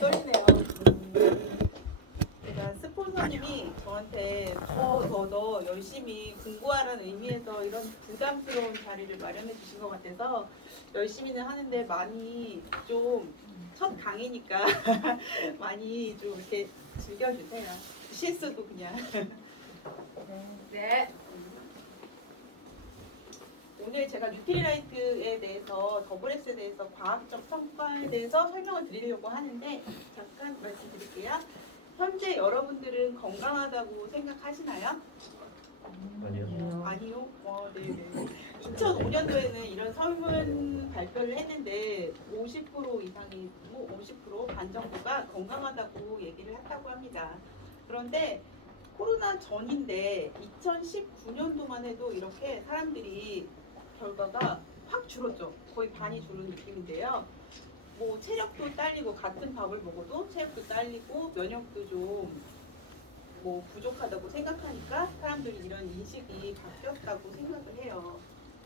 떨리네요. 제가 스폰서님이 저한테 더 열심히 공부하라는 의미에서 이런 부담스러운 자리를 마련해 주신 것 같아서 열심히는 하는데 많이 좀 첫 강의니까 많이 좀 이렇게 즐겨주세요. 실수도 그냥. 네. 오늘 제가 뉴트리라이트에 대해서 더블S에 대해서 과학적 성과에 대해서 설명을 드리려고 하는데 잠깐 말씀드릴게요. 현재 여러분들은 건강하다고 생각하시나요? 아니요. 아니요. 네네. 2005년도에는 이런 설문 발표를 했는데 50% 이상이 50%반 정도가 건강하다고 얘기를 했다고 합니다. 그런데 코로나 전인데 2019년도만 해도 이렇게 사람들이 결과가 확 줄었죠. 거의 반이 줄은 느낌인데요. 뭐 체력도 딸리고 같은 밥을 먹어도 체력도 딸리고 면역도 좀 뭐 부족하다고 생각하니까 사람들이 이런 인식이 바뀌었다고 생각을 해요.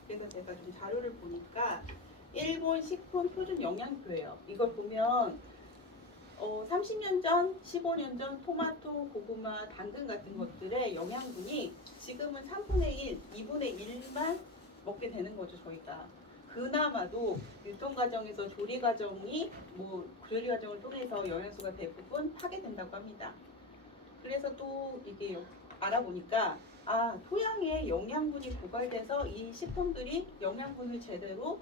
그래서 제가 좀 자료를 보니까 일본 식품 표준 영양표예요. 이걸 보면 30년 전, 15년 전 토마토, 고구마, 당근 같은 것들의 영양분이 지금은 3분의 1, 2분의 1만 먹게 되는 거죠, 저희가. 그나마도 유통 과정에서 조리 과정을 통해서 영양소가 대부분 파괴된다고 합니다. 그래서 또 이게 알아보니까 토양에 영양분이 고갈돼서 이 식품들이 영양분을 제대로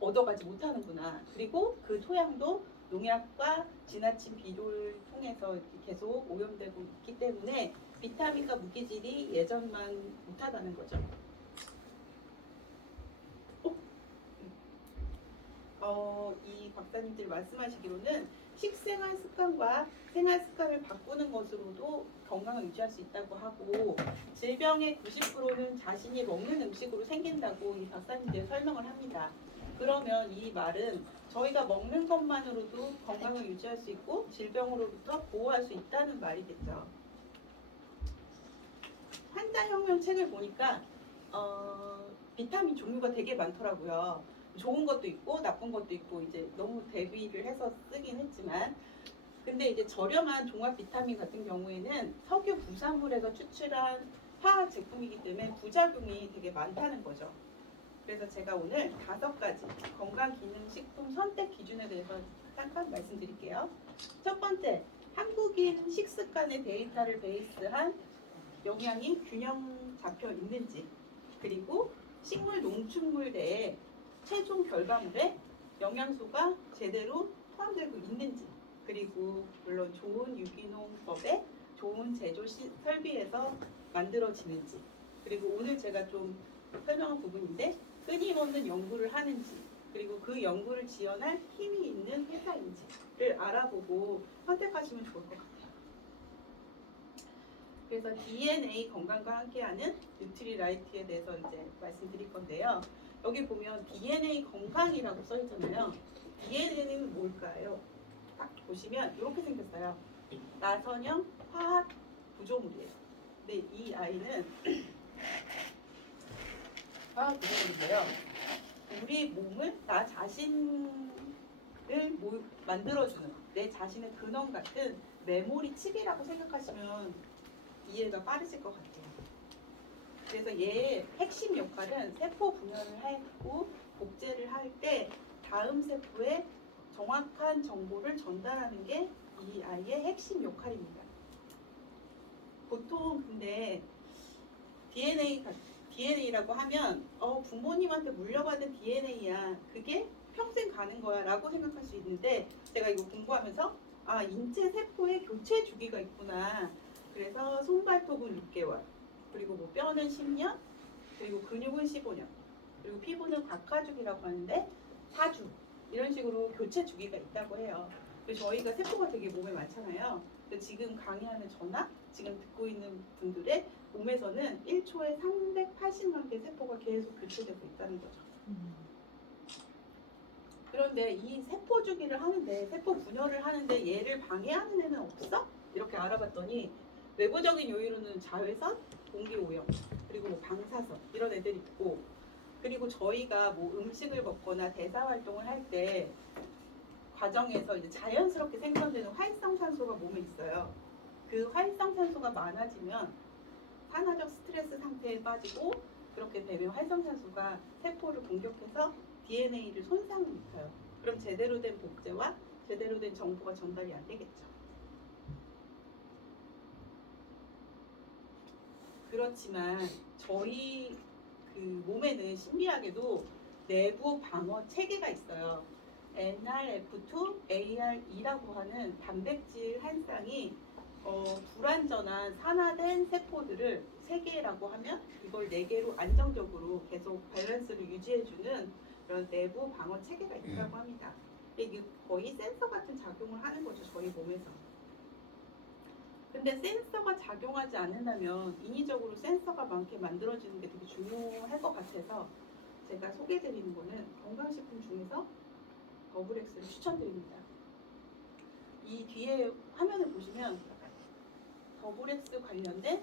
얻어가지 못하는구나. 그리고 그 토양도 농약과 지나친 비료를 통해서 이렇게 계속 오염되고 있기 때문에 비타민과 무기질이 예전만 못하다는 거죠. 이 박사님들 말씀하시기로는 식생활 습관과 생활 습관을 바꾸는 것으로도 건강을 유지할 수 있다고 하고 질병의 90%는 자신이 먹는 음식으로 생긴다고 이 박사님들 설명을 합니다. 그러면 이 말은 저희가 먹는 것만으로도 건강을 유지할 수 있고 질병으로부터 보호할 수 있다는 말이겠죠. 환자혁명 책을 보니까 비타민 종류가 되게 많더라고요. 좋은 것도 있고 나쁜 것도 있고 이제 너무 대비를 해서 쓰긴 했지만 근데 이제 저렴한 종합 비타민 같은 경우에는 석유 부산물에서 추출한 화학 제품이기 때문에 부작용이 되게 많다는 거죠. 그래서 제가 오늘 5가지 건강기능식품 선택 기준에 대해서 잠깐 말씀드릴게요. 첫 번째, 한국인 식습관의 데이터를 베이스한 영양이 균형 잡혀 있는지, 그리고 식물 농축물 내에 최종 결과물에 영양소가 제대로 포함되고 있는지, 그리고 물론 좋은 유기농법에 좋은 제조 설비에서 만들어지는지, 그리고 오늘 제가 좀 설명한 부분인데 끊임없는 연구를 하는지, 그리고 그 연구를 지원할 힘이 있는 회사인지를 알아보고 선택하시면 좋을 것 같아요. 그래서 DNA 건강과 함께하는 뉴트리라이트에 대해서 이제 말씀드릴 건데요. 여기 보면 DNA 건강이라고 써 있잖아요. DNA는 뭘까요? 딱 보시면 이렇게 생겼어요. 나선형 화학 구조물이에요. 근데 이 아이는 화학 구조물인데요. 우리 몸을 나 자신을 만들어주는 내 자신의 근원 같은 메모리 칩이라고 생각하시면 이해가 빠르실 것 같아요. 그래서 얘의 핵심 역할은 세포 분열을 하고 복제를 할 때 다음 세포에 정확한 정보를 전달하는 게 이 아이의 핵심 역할입니다. 보통 근데 DNA라고 하면 부모님한테 물려받은 DNA야. 그게 평생 가는 거야 라고 생각할 수 있는데 제가 이거 공부하면서 인체 세포의 교체 주기가 있구나. 그래서 손발톱은 6개월, 그리고 뭐 뼈는 10년, 그리고 근육은 15년, 그리고 피부는 각가죽이라고 하는데 4주 이런 식으로 교체 주기가 있다고 해요. 그래서 저희가 세포가 되게 몸에 많잖아요. 지금 강의하는 저나 지금 듣고 있는 분들의 몸에서는 1초에 380만 개 세포가 계속 교체되고 있다는 거죠. 그런데 이 세포 주기를 하는데 세포 분열을 하는데 얘를 방해하는 애는 없어? 이렇게 알아봤더니 외부적인 요인으로는 자외선, 공기 오염, 그리고 뭐 방사선 이런 애들이 있고 그리고 저희가 뭐 음식을 먹거나 대사 활동을 할 때 과정에서 이제 자연스럽게 생성되는 활성산소가 몸에 있어요. 그 활성산소가 많아지면 산화적 스트레스 상태에 빠지고 그렇게 되면 활성산소가 세포를 공격해서 DNA를 손상시켜요. 그럼 제대로 된 복제와 제대로 된 정보가 전달이 안 되겠죠. 그렇지만 저희 그 몸에는 신기하게도 내부 방어 체계가 있어요. NRF2, ARE라고 하는 단백질 한 쌍이 불완전한 산화된 세포들을 3개라고 하면 이걸 4개로 안정적으로 계속 밸런스를 유지해주는 그런 내부 방어 체계가 있다고 합니다. 이게 거의 센서 같은 작용을 하는 거죠, 저희 몸에서. 근데 센서가 작용하지 않는다면 인위적으로 센서가 많게 만들어지는 게 되게 중요할 것 같아서 제가 소개해드리는 거는 건강식품 중에서 더블엑스를 추천드립니다. 이 뒤에 화면을 보시면 더블엑스 관련된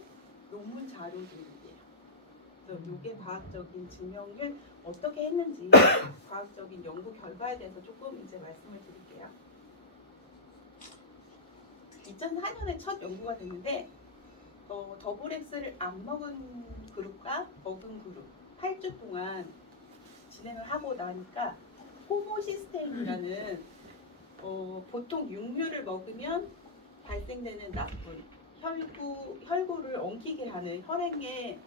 논문 자료들이에요. 그래서 이게 과학적인 증명을 어떻게 했는지 과학적인 연구 결과에 대해서 조금 이제 말씀을 드릴게요. 2004년에 첫 연구가 됐는데 더블엑스를 안 먹은 그룹과 먹은 그룹 8주 동안 진행을 하고 나니까 호모시스테인이라는 보통 육류를 먹으면 발생되는 나쁜 혈구를 엉키게 하는 혈행에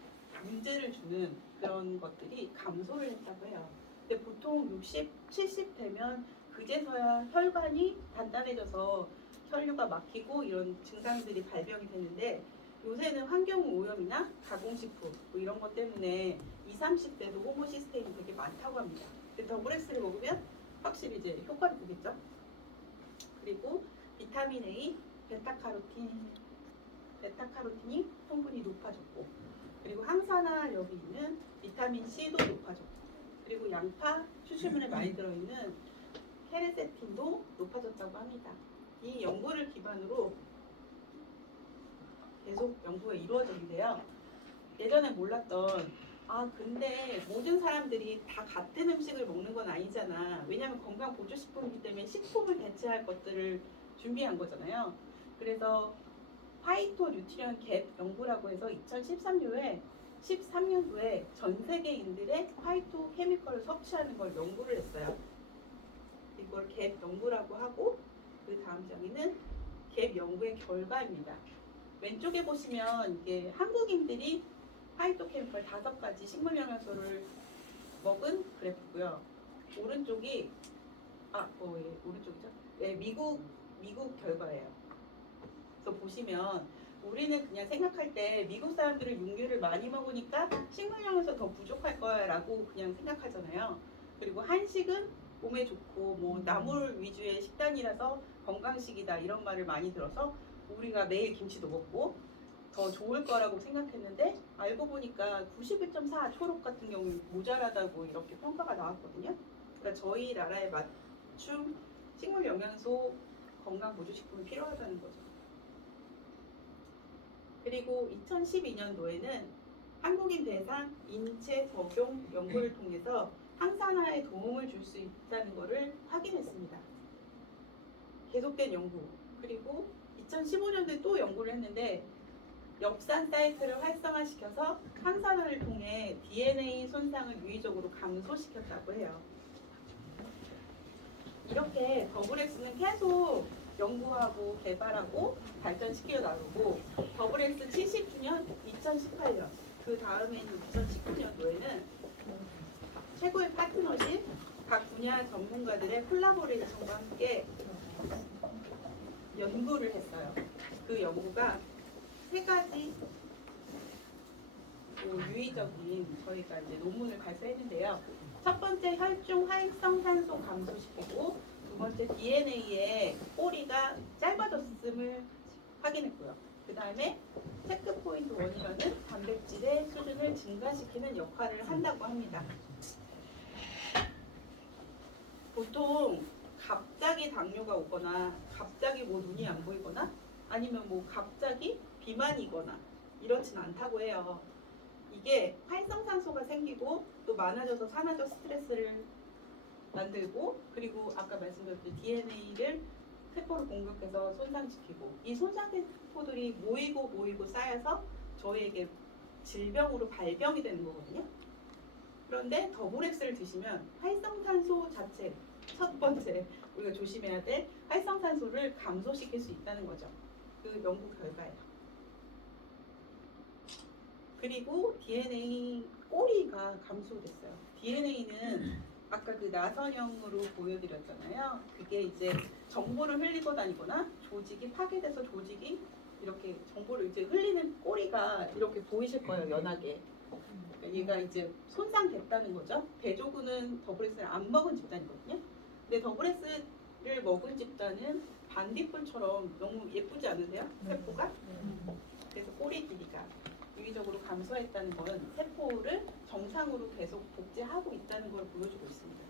문제를 주는 그런 것들이 감소를 했다고 해요. 근데 보통 60, 70 되면 그제서야 혈관이 단단해져서 혈류가 막히고 이런 증상들이 발병이 되는데 요새는 환경 오염이나 가공식품 뭐 이런 것 때문에 20, 30대도 호모시스테인이 되게 많다고 합니다. 더블엑스를 먹으면 확실히 이제 효과를 보겠죠. 그리고 비타민 A, 베타카로틴이 성분이 높아졌고, 그리고 항산화력이 있는 비타민 C도 높아졌고, 그리고 양파, 추출물에 많이 들어있는 케레세틴도 높아졌다고 합니다. 이 연구를 기반으로 계속 연구가 이루어졌는데요. 예전에 몰랐던 근데 모든 사람들이 다 같은 음식을 먹는 건 아니잖아. 왜냐하면 건강 보조식품이기 때문에 식품을 대체할 것들을 준비한 거잖아요. 그래서 파이토 뉴트리언 갭 연구라고 해서 2013년도에 전 세계인들의 파이토 케미컬을 섭취하는 걸 연구를 했어요. 이걸 갭 연구라고 하고 그 다음 장에는 갭 연구의 결과입니다. 왼쪽에 보시면 이게 한국인들이 파이토케미컬 5가지 식물 영양소를 먹은 그래프고요. 오른쪽이 오른쪽이죠? 네, 미국 결과예요. 그래서 보시면 우리는 그냥 생각할 때 미국 사람들은 육류를 많이 먹으니까 식물 영양소 더 부족할 거야라고 그냥 생각하잖아요. 그리고 한식은 몸에 좋고 뭐 나물 위주의 식단이라서 건강식이다 이런 말을 많이 들어서 우리가 매일 김치도 먹고 더 좋을 거라고 생각했는데 알고 보니까 91.4 초록 같은 경우 모자라다고 이렇게 평가가 나왔거든요. 그러니까 저희 나라에 맞춤 식물 영양소 건강 보조식품이 필요하다는 거죠. 그리고 2012년도에는 한국인 대상 인체 적용 연구를 통해서 항산화에 도움을 줄 수 있다는 것을 확인했습니다. 계속된 연구. 그리고 2015년도에 또 연구를 했는데 엽산 사이클을 활성화시켜서 항산화를 통해 DNA 손상을 유의적으로 감소시켰다고 해요. 이렇게 더블엑스는 계속 연구하고 개발하고 발전시켜 나가고 더블엑스 70주년 2018년 그 다음에 있는 2019년도에는 최고의 파트너십 각 분야 전문가들의 콜라보레이션과 함께 연구를 했어요. 그 연구가 3가지 유의적인 저희가 이제 논문을 발표했는데요. 첫 번째 혈중 활성산소 감소시키고 두 번째 DNA의 꼬리가 짧아졌음을 확인했고요. 그 다음에 체크포인트 1이라는 단백질의 수준을 증가시키는 역할을 한다고 합니다. 보통 갑자기 당뇨가 오거나 갑자기 뭐 눈이 안 보이거나 아니면 뭐 갑자기 비만이거나 이렇진 않다고 해요. 이게 활성산소가 생기고 또 많아져서 산화적 스트레스를 만들고 그리고 아까 말씀드렸듯이 DNA를 세포를 공격해서 손상시키고 이 손상세포들이 모이고 쌓여서 저희에게 질병으로 발병이 되는 거거든요. 그런데 더블엑스를 드시면 활성산소 자체 첫 번째 우리가 조심해야 될 활성산소를 감소시킬 수 있다는 거죠. 그 연구 결과예요. 그리고 DNA 꼬리가 감소됐어요. DNA는 아까 그 나선형으로 보여드렸잖아요. 그게 이제 정보를 흘리고 다니거나 조직이 파괴돼서 조직이 이렇게 정보를 이제 흘리는 꼬리가 이렇게 보이실 거예요. 연하게. 그러니까 얘가 이제 손상됐다는 거죠. 대조군은 더블엑스를 안 먹은 집단이거든요. 근데 더블엑스를 먹은 집단은 반딧불처럼 너무 예쁘지 않으세요? 세포가? 그래서 꼬리 길이가 유기적으로 감소했다는 건 세포를 정상으로 계속 복제하고 있다는 걸 보여주고 있습니다.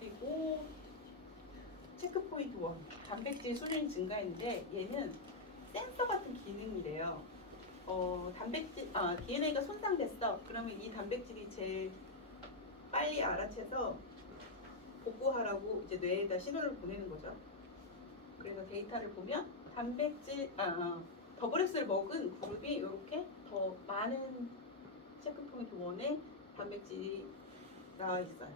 그리고 체크포인트 1, 단백질 수준이 증가했는데 얘는 센서 같은 기능이래요. DNA가 손상됐어. 그러면 이 단백질이 제일 빨리 알아채서 복구하라고 이제 뇌에다 신호를 보내는 거죠. 그래서 데이터를 보면 더블엑스를 먹은 그룹이 이렇게 더 많은 체크포인트 1에 단백질이 나와 있어요.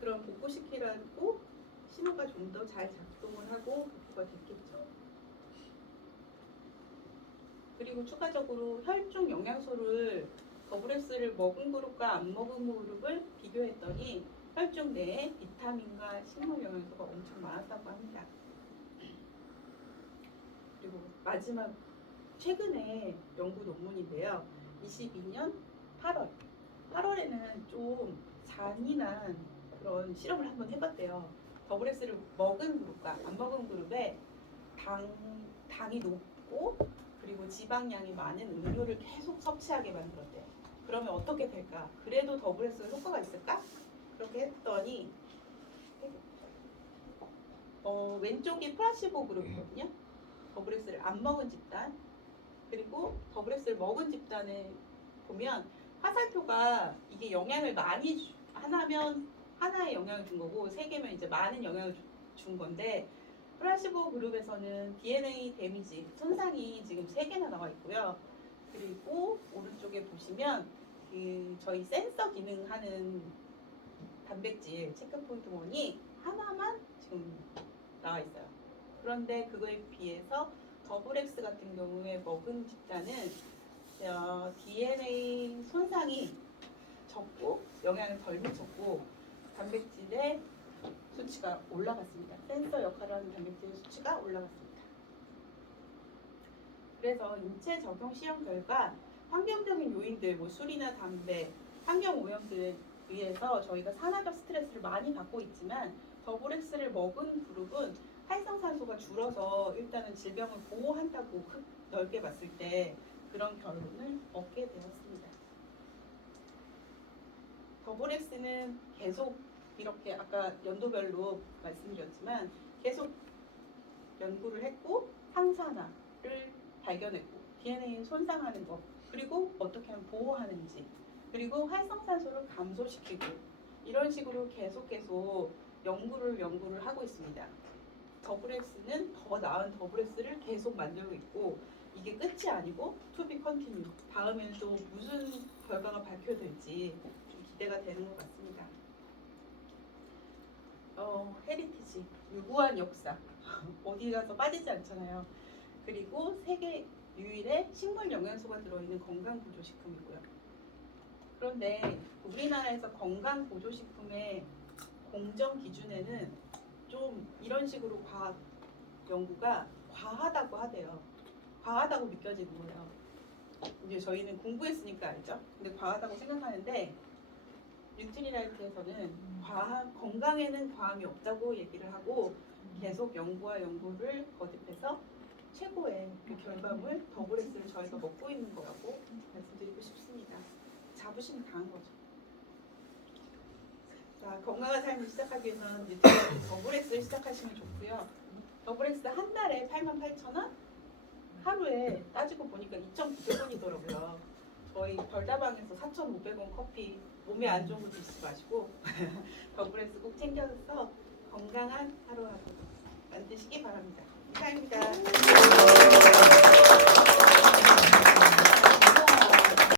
그럼 복구시키라고 신호가 좀 더 잘 작동을 하고 복구가 됐겠죠. 그리고 추가적으로 혈중 영양소를 더블엑스를 먹은 그룹과 안 먹은 그룹을 비교했더니 혈중 내에 비타민과 식물 영양소가 엄청 많았다고 합니다. 그리고 마지막 최근에 연구 논문인데요. 22년 8월에는 좀 잔인한 그런 실험을 한번 해봤대요. 더블엑스를 먹은 그룹과 안 먹은 그룹에 당이 높고 그리고 지방량이 많은 음료를 계속 섭취하게 만들었대요. 그러면 어떻게 될까? 그래도 더블엑스가 효과가 있을까? 그렇게 했더니 왼쪽이 플라시보 그룹이거든요. 더블엑스를 안 먹은 집단 그리고 더블엑스를 먹은 집단에 보면 화살표가 이게 영향을 많이 하나면 하나에 영향을 준 거고 세 개면 이제 많은 영향을 준 건데 플라시보 그룹에서는 DNA 데미지 손상이 지금 3개나 나와 있고요. 그리고 오른쪽에 보시면 그 저희 센서 기능하는 단백질 체크포인트 1이 하나만 지금 나와 있어요. 그런데 그거에 비해서 더블엑스 같은 경우에 먹은 집단은 DNA 손상이 적고 영향을 덜 미쳤고 단백질의 수치가 올라갔습니다. 센서 역할을 하는 단백질의 수치가 올라갔습니다. 그래서 인체 적용 시험 결과 환경적인 요인들, 술이나 담배, 환경 오염들에 의해서 저희가 산화적 스트레스를 많이 받고 있지만 더블엑스를 먹은 그룹은 활성산소가 줄어서 일단은 질병을 보호한다고 넓게 봤을 때 그런 결론을 얻게 되었습니다. 더블엑스는 계속 이렇게 아까 연도별로 말씀드렸지만 계속 연구를 했고 항산화를 발견했고 DNA 손상하는 것 그리고 어떻게 하면 보호하는지 그리고 활성산소를 감소시키고 이런 식으로 계속 연구를 하고 있습니다. 더블엑스는 더 나은 더블엑스를 계속 만들고 있고 이게 끝이 아니고 to be continue 다음에는 또 무슨 결과가 발표될지 좀 기대가 되는 것 같습니다. 헤리티지 유구한 역사 어디 가서 빠지지 않잖아요. 그리고 세계 유일의 식물 영양소가 들어있는 건강 보조식품이고요. 그런데 우리나라에서 건강 보조식품의 공정 기준에는 좀 이런 식으로 과학 연구가 과하다고 하대요. 과하다고 느껴지는 거예요. 이제 저희는 공부했으니까 알죠. 근데 과하다고 생각하는데 뉴트리라이트에서는 건강에는 과함이 없다고 얘기를 하고 계속 연구를 거듭해서 최고의 그 결과물 더블엑스를 저희가 먹고 있는 거라고 말씀드리고 싶습니다. 자부심이 강한 거죠. 자, 건강한 삶을 시작하기 위해서는 더블엑스를 시작하시면 좋고요. 더블엑스 한 달에 88,000원, 하루에 따지고 보니까 2,900원이더라고요. 저희 별다방에서 4,500원 커피 몸에 안 좋은 거 드시지 마시고 더블에스 꼭 챙겨서 건강한 하루하루 만드시기 바랍니다. 이상입니다.